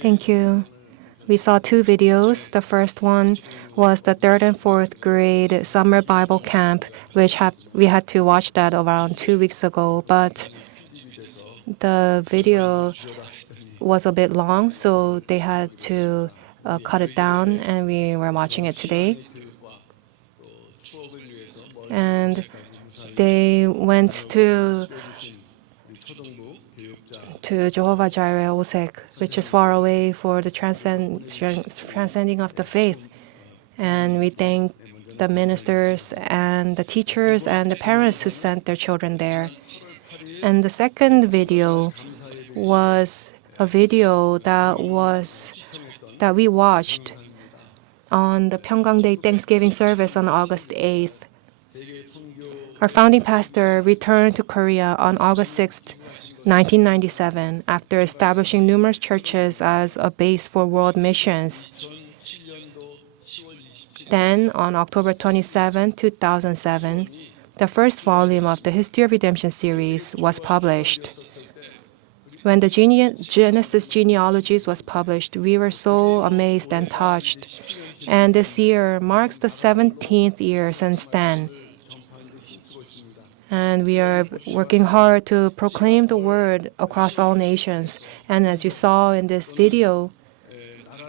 Thank you. We saw two videos. The first one was the third and fourth grade summer Bible camp, which we had to watch that around 2 weeks ago. But the video was a bit long, so they had to cut it down, and we were watching it today. And they went to Jehovah Jireh Osek, which is far away for the transcending of the faith. And we thank the ministers and the teachers and the parents who sent their children there. And the second video was a video that we watched on the Pyungkang Day Thanksgiving service on August 8th. Our founding pastor returned to Korea on August 6th, 1997, after establishing numerous churches as a base for world missions. Then, on October 27, 2007, the first volume of the History of Redemption series was published. When the Genesis genealogies was published, we were so amazed and touched. And this year marks the 17th year since then. And we are working hard to proclaim the word across all nations. And as you saw in this video,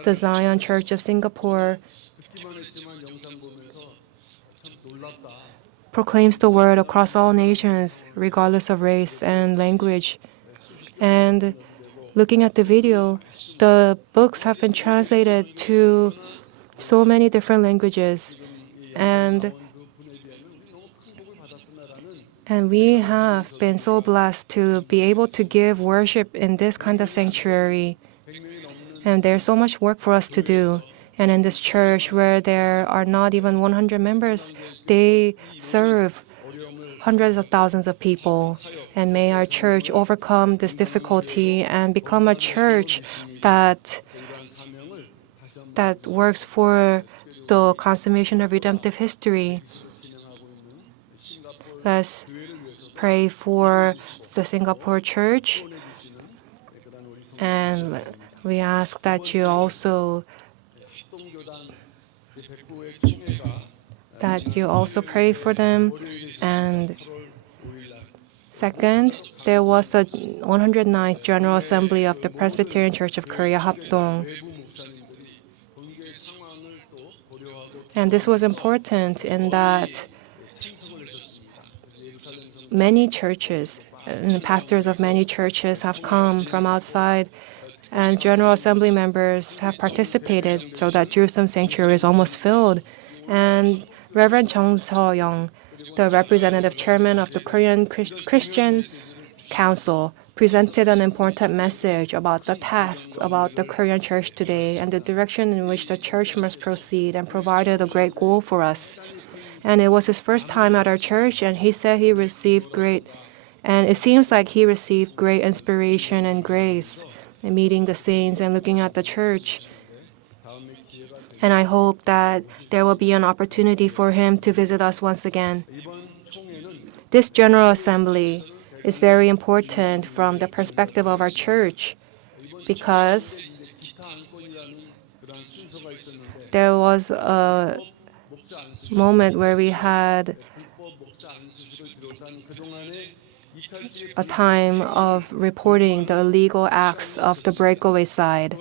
the Zion Church of Singapore proclaims the word across all nations, regardless of race and language. And looking at the video, the books have been translated to so many different languages. And we have been so blessed to be able to give worship in this kind of sanctuary. And there's so much work for us to do. And in this church where there are not even 100 members, they serve hundreds of thousands of people. And may our church overcome this difficulty and become a church that works for the consummation of redemptive history. Let's pray for the Singapore church. And we ask that you also pray for them. And second, there was the 109th General Assembly of the Presbyterian Church of Korea, Hapdong. And this was important in that many churches and pastors of many churches have come from outside, and General Assembly members have participated so that Jerusalem Sanctuary is almost filled. And Reverend Chung So-young, the representative chairman of the Korean Christian Council, presented an important message about the tasks about the Korean church today and the direction in which the church must proceed, and provided a great goal for us. And it was his first time at our church, and he said it seems like he received great inspiration and grace in meeting the saints and looking at the church. And I hope that there will be an opportunity for him to visit us once again. This General Assembly is very important from the perspective of our church, because there was a moment where we had a time of reporting the illegal acts of the breakaway side,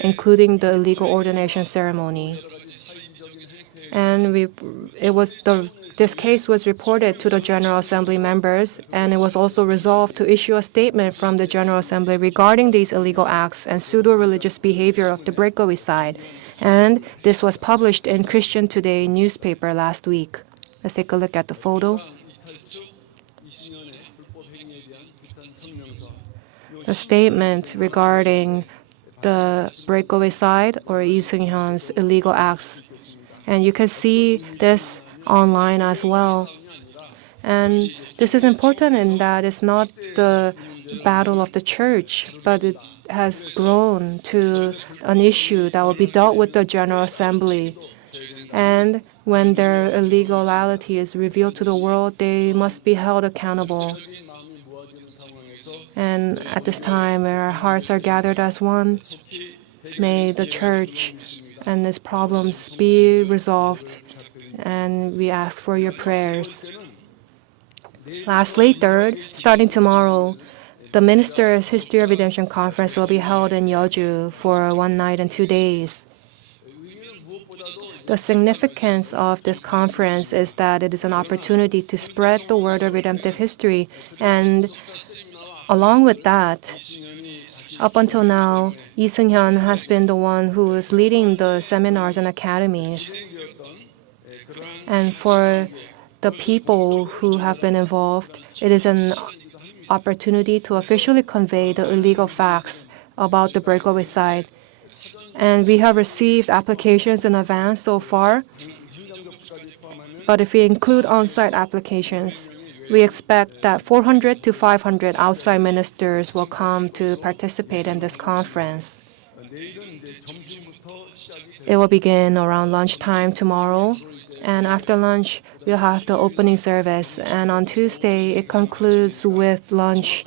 including the illegal ordination ceremony. And this case was reported to the General Assembly members, and it was also resolved to issue a statement from the General Assembly regarding these illegal acts and pseudo-religious behavior of the breakaway side. And this was published in Christian Today newspaper last week. Let's take a look at the photo. The statement regarding the breakaway side, or Lee Seung-hyun's illegal acts. And you can see this online as well. And this is important in that it's not the battle of the church, but it has grown to an issue that will be dealt with the General Assembly. And when their illegality is revealed to the world, they must be held accountable. And at this time, where our hearts are gathered as one, may the church and its problems be resolved, and we ask for your prayers. Lastly, third, starting tomorrow, the Ministers' History of Redemption Conference will be held in Yeoju for 1 night and 2 days. The significance of this conference is that it is an opportunity to spread the word of redemptive history, and along with that, up until now, Lee Seung-hyun has been the one who is leading the seminars and academies. And for the people who have been involved, it is an opportunity to officially convey the illegal facts about the breakaway site. And we have received applications in advance so far. But if we include on-site applications, we expect that 400 to 500 outside ministers will come to participate in this conference. It will begin around lunchtime tomorrow, and after lunch, we'll have the opening service. And on Tuesday, it concludes with lunch.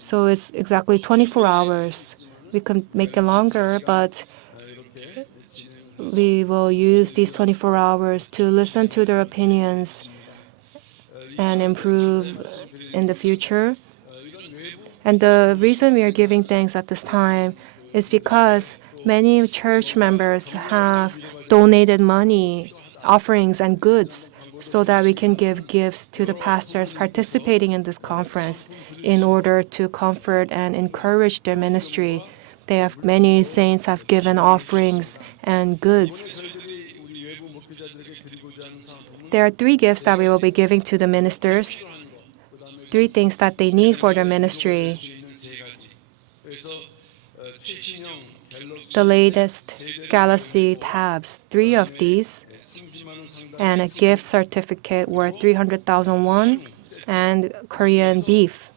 So it's exactly 24 hours. We can make it longer, but we will use these 24 hours to listen to their opinions and improve in the future. And the reason we are giving thanks at this time is because many church members have donated money, offerings, and goods so that we can give gifts to the pastors participating in this conference in order to comfort and encourage their ministry. Many saints have given offerings and goods. There are 3 gifts that we will be giving to the ministers, 3 things that they need for their ministry. The latest Galaxy tabs, 3 of these, and a gift certificate worth 300,000 won, and Korean beef.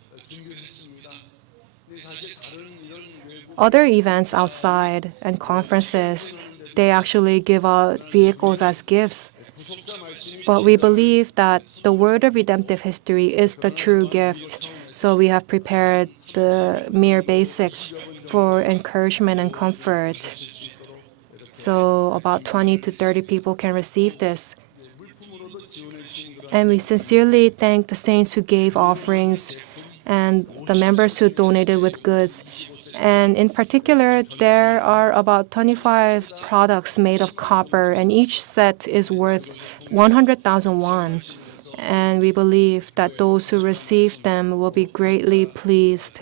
Other events outside and conferences, they actually give out vehicles as gifts. But we believe that the word of redemptive history is the true gift. So we have prepared the mere basics for encouragement and comfort. So about 20 to 30 people can receive this. And we sincerely thank the saints who gave offerings and the members who donated with goods. And in particular, there are about 25 products made of copper, and each set is worth 100,000 won. And we believe that those who receive them will be greatly pleased.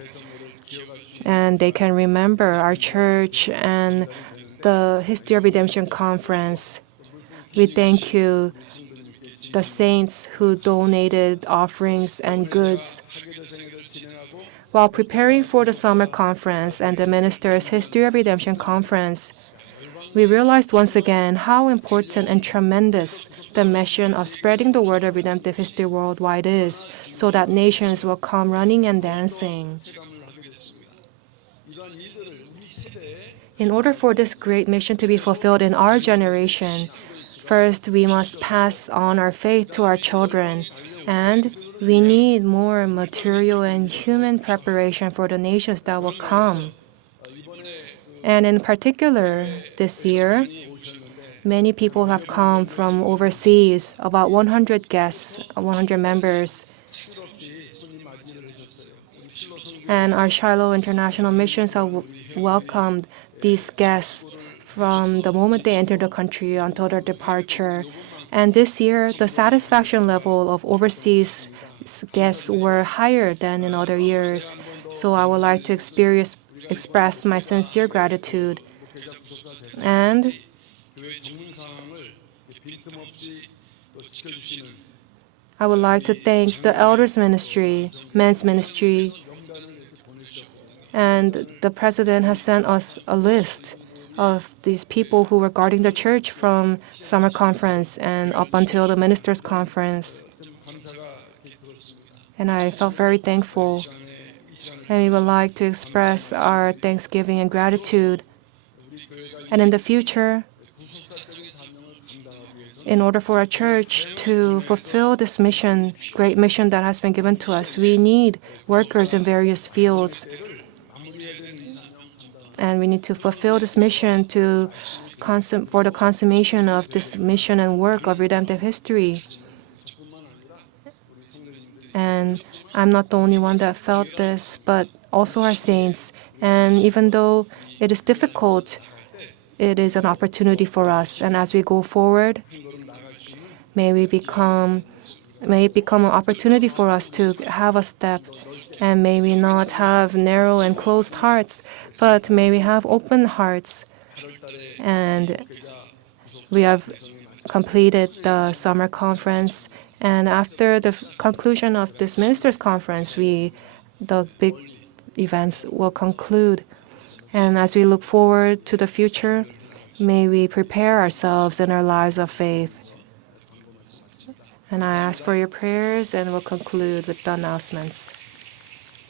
And they can remember our church and the History of Redemption Conference. We thank you, the saints who donated offerings and goods. While preparing for the summer conference and the Ministers' History of Redemption Conference, we realized once again how important and tremendous the mission of spreading the word of redemptive history worldwide is, so that nations will come running and dancing. In order for this great mission to be fulfilled in our generation, first we must pass on our faith to our children, and we need more material and human preparation for the nations that will come. And in particular, this year, many people have come from overseas, about 100 guests, 100 members. And our Cheil International Missions have welcomed these guests from the moment they enter the country until their departure. And this year, the satisfaction level of overseas guests were higher than in other years. So I would like to express my sincere gratitude. And I would like to thank the elders ministry, men's ministry, and the president has sent us a list of these people who were guarding the church from summer conference and up until the ministers' conference. And I felt very thankful. And we would like to express our thanksgiving and gratitude. And in the future, In order for our church to fulfill this mission, great mission that has been given to us, we need workers in various fields. And we need to fulfill this mission for the consummation of this mission and work of redemptive history. And I'm not the only one that felt this, but also our saints. And even though it is difficult, it is an opportunity for us. And as we go forward, may it become an opportunity for us to have a step. And may we not have narrow and closed hearts, but may we have open hearts. And we have completed the summer conference. And after the conclusion of this ministers' conference, the big events will conclude. And as we look forward to the future, may we prepare ourselves in our lives of faith. And I ask for your prayers, and we'll conclude with the announcements.